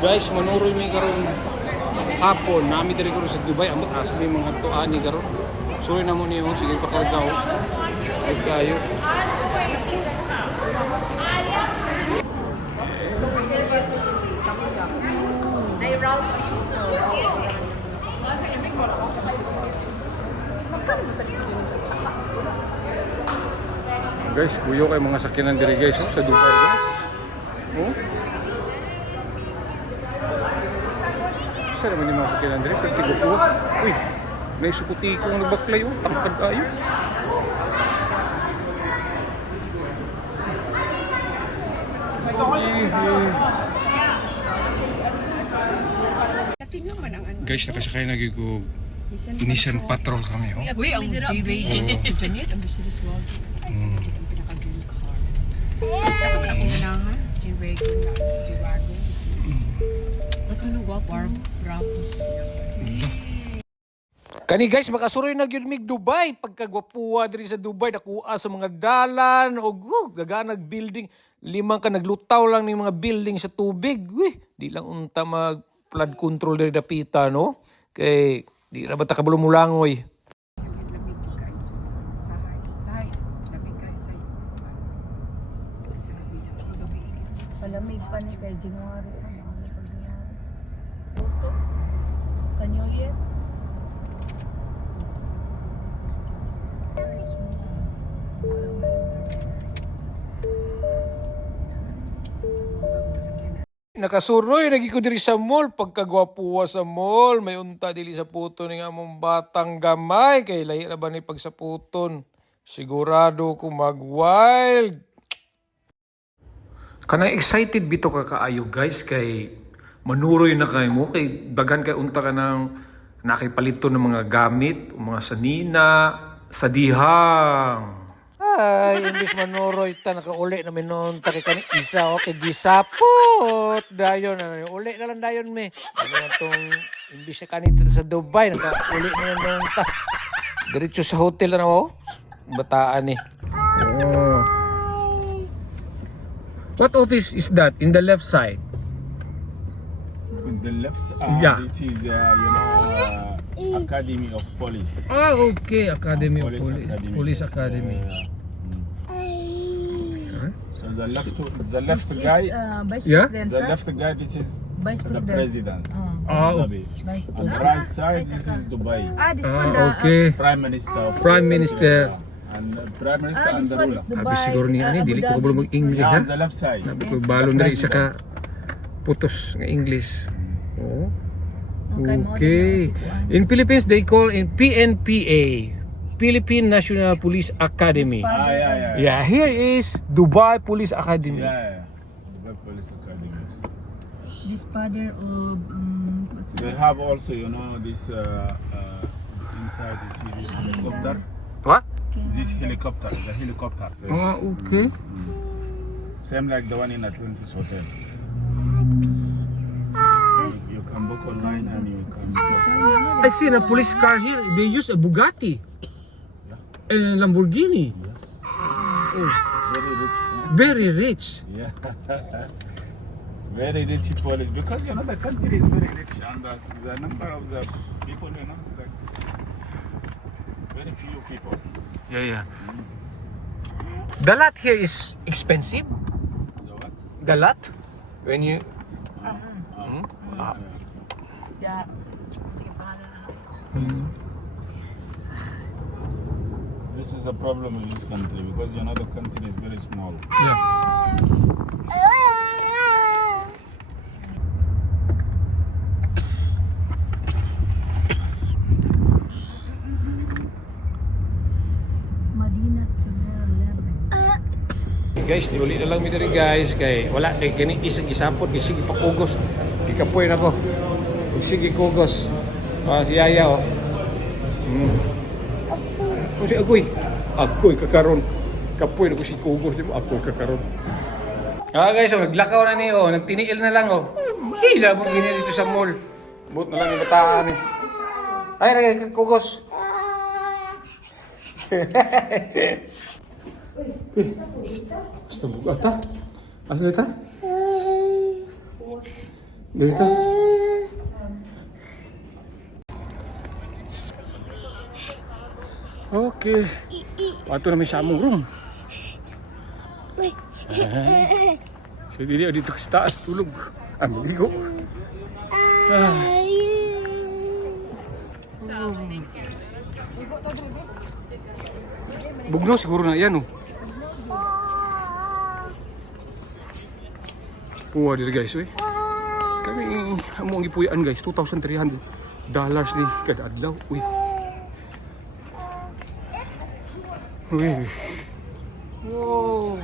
Guys, manuroy mi karon hapon nami diri karon sa Dubai ambot asa may mga tuan ni karon. Suoy na mo niyo sige pakargaw. Kayo. Guys, kuyo kay mga sakyanan diri guys sa Dubai guys. Oh. Saan naman yung mga sakyanan diri? Pertigo po. Uy, may sukuti kong nagbaklay oh. Tangkad kayo. Guys, nakasakay na ko Nissan Patrol kami oh. Uy, ang G-Way internet, ang business vlog. Ang pinaka-dream car. Dapat ako manangan, G-Way ko na, G-Wagon. Ano ba, Brabus. Kani guys, makasuroy na gyud mig Dubai. Pagkagwapuha diri sa Dubai, nakuha sa mga dalan o gaganag building. 5 ka naglutaw lang ng mga building sa tubig. Uy, di lang unta mag flood control diri dapita no. Kay di ra ba ta kabulumulangoy. Lamig kayo. Sahay. Lamig kayo, sahay. Sa gabi na, gabi. Palamig pa ni kay January. Sa New Year? Nakasuroy lagi ko diri sa mall pagkagwapuha sa mall may unta dili sa puto ning among batang gamay kay lahi ra ba ni pagsaputon sigurado ko mag-wild. Kanang excited bito ka kaayo guys kay manuroy na kay mo kay daghan kay unta ka nang nakipalito ng mga gamit, mga sanina, sa dihang. Ay, imbis manuroy ta nakauli na minunta kay kani isa okay gisapot dayon na uli na lang dayon me. Ano tong imbis na kanito sa Dubai nakauli na minunta. Diretso sa hotel na mo. Bataan ni. Oh. What office is that in the left side? In the left side, Yeah. this is Academy of Police. Ah, okay. Academy of Police Police. Academy. Police Academy. So the left guy, Vice Yeah? President, the sir? left guy, this is Vice the President. president. Oh. Abu Dhabi. Vice On the right side, this is Dubai. this one the... Okay. Prime Minister. of Prime Minister. And Prime Minister and this the one ruler. is Dubai. Abi siguro ni ani dili ko Abu kabalo Dhabi. mag-English Yeah, ha. on the left side. Sabi ko balon diri isa ka putos nga English. Oh. Okay. In Philippines they call in PNPA, Philippine National Police Academy. Yeah. Yeah, here is Dubai Police Academy. Yeah. Dubai Police Academy. This father of... what's They have also, you know, this inside you see this helicopter. What? This helicopter, the helicopter. So Ah, okay. same like the one in Atlantis Hotel. You can book online and you can book. I see a police car here. They use a Bugatti. And a Lamborghini. Oh, Very rich. very rich. Yeah. Very rich police because you know the country is very rich and the number of the people, you know, is like very few people. Yeah. The lot here is expensive. The what? The lot? When you... Yeah. This is a problem in this country because you know the country is very small. Yeah. Madinat General 11. Guys, niuli na lang mi diri guys kay wala kay kini isang isapot sige pakugos. Ikapoy na ko. Sige kugos. Ah, si Yaya oh. O si Agoy. Agoy kakaron. Kapoy na ko si kugos di mo agoy kakaron. Ah guys, oh, naglakaw na ni oh, nagtiniil na lang oh. Hila mo gini dito sa mall. But na lang yung bataan eh. Ay, nagkakugos. Basta buka ta. Asa ta? Dito. Okay. Ato na may samong room. So dili dito sa taas tulog. Maligo. Bugno siguro na yan, oh. Puwa dito guys, eh. Kami among gipuyaan guys, $2,300 ni kada adlaw. Uy. Uy. Wow.